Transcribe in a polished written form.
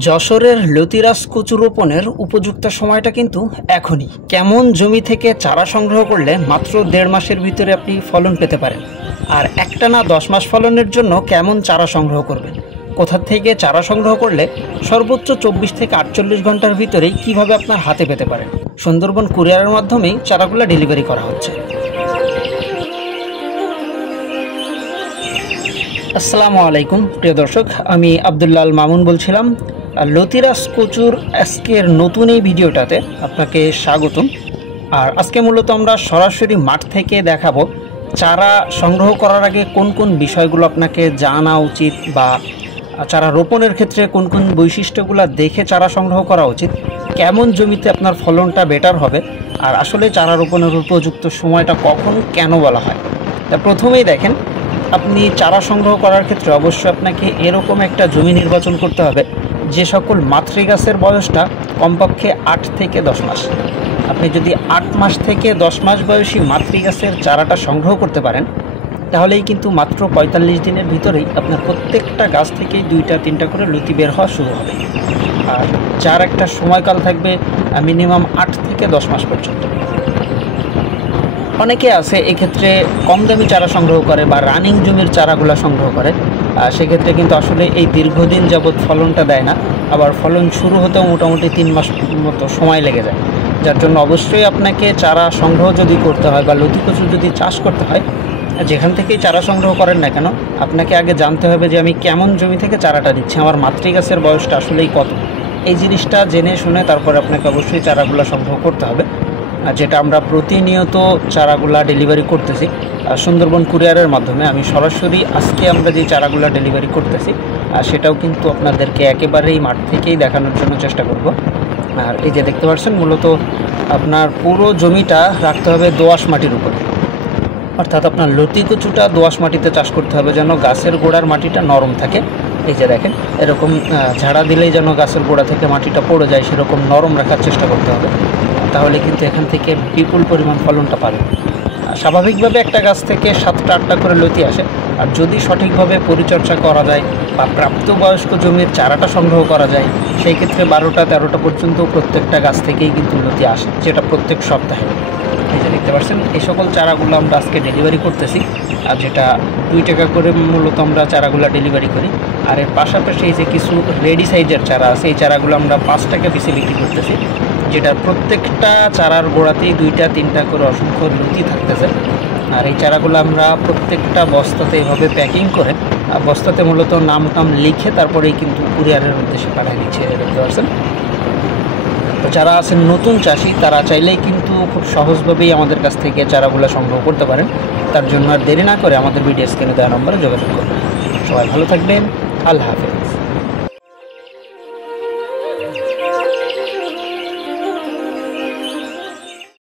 যশোরের লতিরাজ কচু রোপণের উপযুক্ত সময়টা কিন্তু এখনই। কেমন জমি থেকে চারা সংগ্রহ করলে মাত্র 1.5 মাসের ভিতরে আপনি ফলন পেতে পারেন, আর একটানা 10 মাস ফলনের জন্য কেমন চারা সংগ্রহ করবেন, কোথা থেকে চারা সংগ্রহ করলে সর্বোচ্চ 24 থেকে 48 ঘন্টার ভিতরেই কিভাবে আপনার হাতে পেতে পারেন। সুন্দরবন কুরিয়ারের মাধ্যমেই চারাগুলো ডেলিভারি করা হচ্ছে। আসসালামু আলাইকুম প্রিয় দর্শক, আমি আব্দুল্লাহ আল মামুন বলছিলাম। লতিরাজ কচুর আজকের নতুন এই ভিডিওটাতে আপনাকে স্বাগতম। আর আজকে মূলত আমরা সরাসরি মাঠ থেকে দেখাবো চারা সংগ্রহ করার আগে কোন কোন বিষয়গুলো আপনাকে জানা উচিত, বা চারা রোপণের ক্ষেত্রে কোন কোন বৈশিষ্ট্যগুলো দেখে চারা সংগ্রহ করা উচিত, কেমন জমিতে আপনার ফলনটা বেটার হবে, আর আসলে চারা রোপণের উপযুক্ত সময়টা কখন কেন বলা হয়। তা প্রথমেই দেখেন, আপনি চারা সংগ্রহ করার ক্ষেত্রে অবশ্যই আপনাকে এরকম একটা জমি নির্বাচন করতে হবে যে সকল মাতৃগাছের বয়সটা কমপক্ষে 8 থেকে 10 মাস। আপনি যদি 8 মাস থেকে 10 মাস বয়সী মাতৃগাছের চারাটা সংগ্রহ করতে পারেন, তাহলেই কিন্তু মাত্র 45 দিনের ভিতরেই আপনার প্রত্যেকটা গাছ থেকেই 2-3টা করে লতি বের হওয়া শুরু হবে। আর যার একটা সময়কাল থাকবে মিনিমাম 8 থেকে 10 মাস পর্যন্ত। অনেকে আছে এক্ষেত্রে কম দামি চারা সংগ্রহ করে বা রানিং জমির চারাগুলো সংগ্রহ করে, সেক্ষেত্রে কিন্তু আসলে এই দীর্ঘদিন যাবৎ ফলনটা দেয় না। আবার ফলন শুরু হতেও মোটামুটি 3 মাস মতো সময় লেগে যায়। যার জন্য অবশ্যই আপনাকে চারা সংগ্রহ যদি করতে হয় বা লতি কচু যদি চাষ করতে হয়, যেখান থেকেই চারা সংগ্রহ করেন না কেন, আপনাকে আগে জানতে হবে যে আমি কেমন জমি থেকে চারাটা দিচ্ছি, আমার মাতৃগাছের বয়সটা আসলেই কত। এই জিনিসটা জেনে শুনে তারপর আপনাকে অবশ্যই চারাগুলো সংগ্রহ করতে হবে। যেটা আমরা প্রতিনিয়ত চারাগুলা ডেলিভারি করতেছি সুন্দরবন কুরিয়ারের মাধ্যমে। আমি সরাসরি আজকে আমরা যে চারাগুলা ডেলিভারি করতেছি সেটাও কিন্তু আপনাদেরকে একেবারেই মাঠ থেকেই দেখানোর জন্য চেষ্টা করব। আর এই যে দেখতে পাচ্ছেন, মূলত আপনার পুরো জমিটা রাখতে হবে দোআঁশ মাটির উপরে, অর্থাৎ আপনার লতি কচুটা দোআঁশ মাটিতে চাষ করতে হবে যেন গাছের গোড়ার মাটিটা নরম থাকে। এই যে দেখেন, এরকম ঝাড়া দিলেই যেন গাছের গোড়া থেকে মাটিটা পড়ে যায়, সেরকম নরম রাখার চেষ্টা করতে হবে। তাহলে কিন্তু এখান থেকে বিপুল পরিমাণ ফলনটা পাবে। স্বাভাবিকভাবে একটা গাছ থেকে 7টা-8টা করে লতি আসে, আর যদি সঠিকভাবে পরিচর্যা করা যায় বা প্রাপ্তবয়স্ক জমির চারাটা সংগ্রহ করা যায়, সেই ক্ষেত্রে 12টা-13টা পর্যন্ত প্রত্যেকটা গাছ থেকেই কিন্তু লতি আসে, যেটা প্রত্যেক সপ্তাহে। এই যে দেখতে পাচ্ছেন, এই সকল চারাগুলো আমরা আজকে ডেলিভারি করতেছি, আর যেটা 2 টাকা করে মূলত আমরা চারাগুলো ডেলিভারি করি। আর এর পাশাপাশি এই যে কিছু রেডি সাইজের চারা আছে, এই চারাগুলো আমরা 5 টাকা পিসে বিক্রি করতেছি, যেটা প্রত্যেকটা চারার গোড়াতেই 2-3টা করে অসংখ্য লতি থাকতেছে। আর এই চারাগুলো আমরা প্রত্যেকটা বস্তাতে এভাবে প্যাকিং করে, বস্তাতে মূলত নাম লিখে তারপরেই কিন্তু কুরিয়ারের উদ্দেশ্যে পাঠিয়ে দিচ্ছে। দেখতে পাচ্ছেন, তো যারা আছেন নতুন চাষি, তারা চাইলেই কিন্তু খুব সহজভাবেই আমাদের কাছ থেকে চারাগুলো সংগ্রহ করতে পারেন। তার জন্য আর দেরি না করে আমাদের ভিডিও স্ক্রিনে দেওয়া নম্বরে যোগাযোগ করবেন। সবাই ভালো থাকবেন, আল্লাহ হাফেজ।